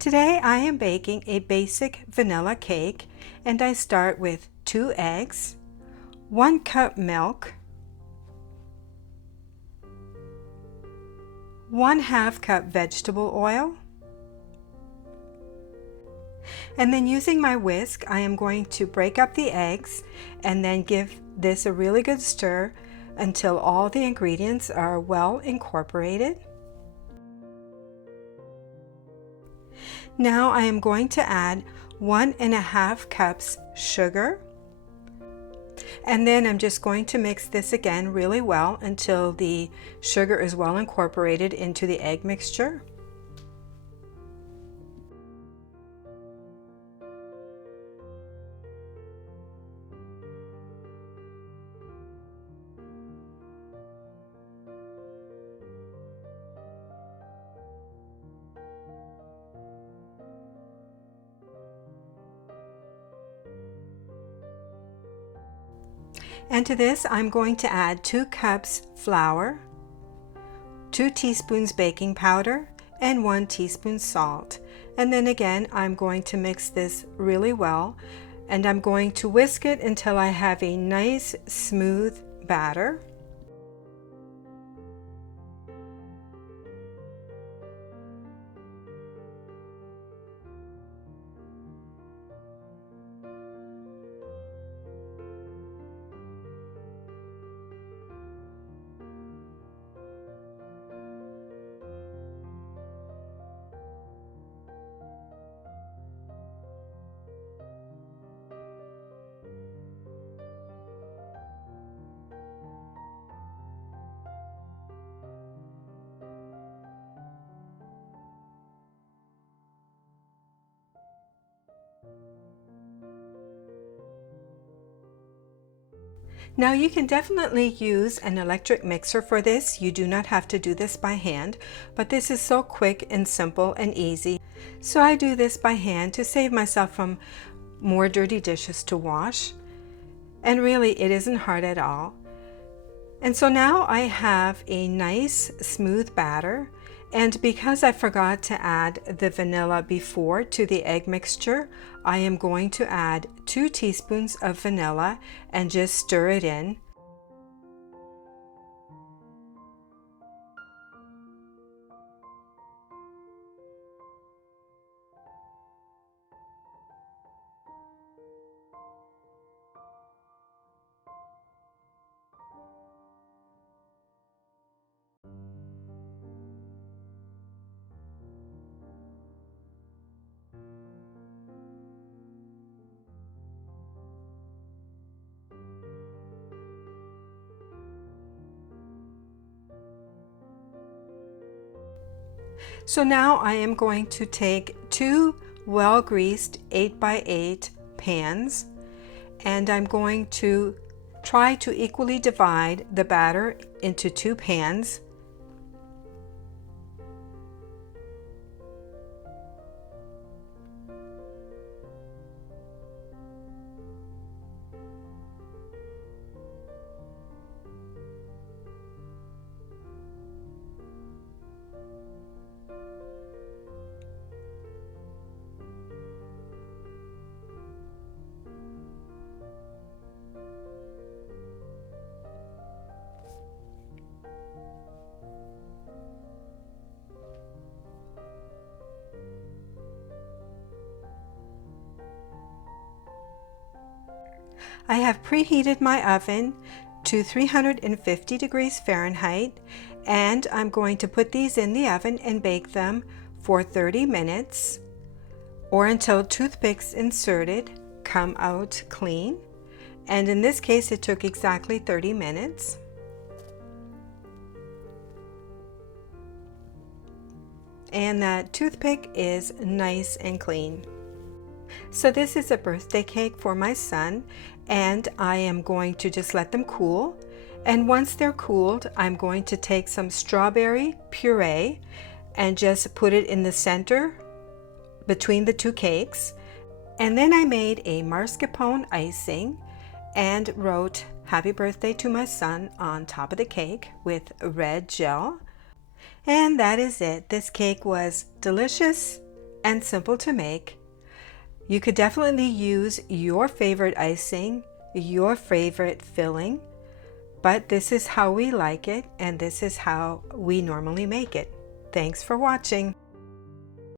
Today I am baking a basic vanilla cake, and I start with 2 eggs, 1 cup milk, 1/2 cup vegetable oil, and then using my whisk I am going to break up the eggs and then give this a really good stir until all the ingredients are well incorporated. Now I am going to add 1.5 cups sugar, and then I'm just going to mix this again really well until the sugar is well incorporated into the egg mixture. And to this I'm going to add 2 cups flour, 2 teaspoons baking powder, and 1 teaspoon salt. And then again I'm going to mix this really well, and I'm going to whisk it until I have a nice smooth batter. Now you can definitely use an electric mixer for this. You do not have to do this by hand, but this is so quick and simple and easy. So I do this by hand to save myself from more dirty dishes to wash. And really it isn't hard at all. And so now I have a nice smooth batter, and because I forgot to add the vanilla before to the egg mixture, I am going to add 2 teaspoons of vanilla and just stir it in. So now I am going to take 2 well-greased 8x8 pans, and I'm going to try to equally divide the batter into 2 pans. I have preheated my oven to 350 degrees Fahrenheit, and I'm going to put these in the oven and bake them for 30 minutes or until toothpicks inserted come out clean. And in this case it took exactly 30 minutes. And that toothpick is nice and clean. So this is a birthday cake for my son, and I am going to just let them cool. And once they're cooled, I'm going to take some strawberry puree and just put it in the center between the 2 cakes. And then I made a mascarpone icing and wrote "Happy Birthday to my son" on top of the cake with red gel. And that is it. This cake was delicious, and simple to make. You could definitely use your favorite icing, your favorite filling, but this is how we like it and this is how we normally make it. Thanks for watching.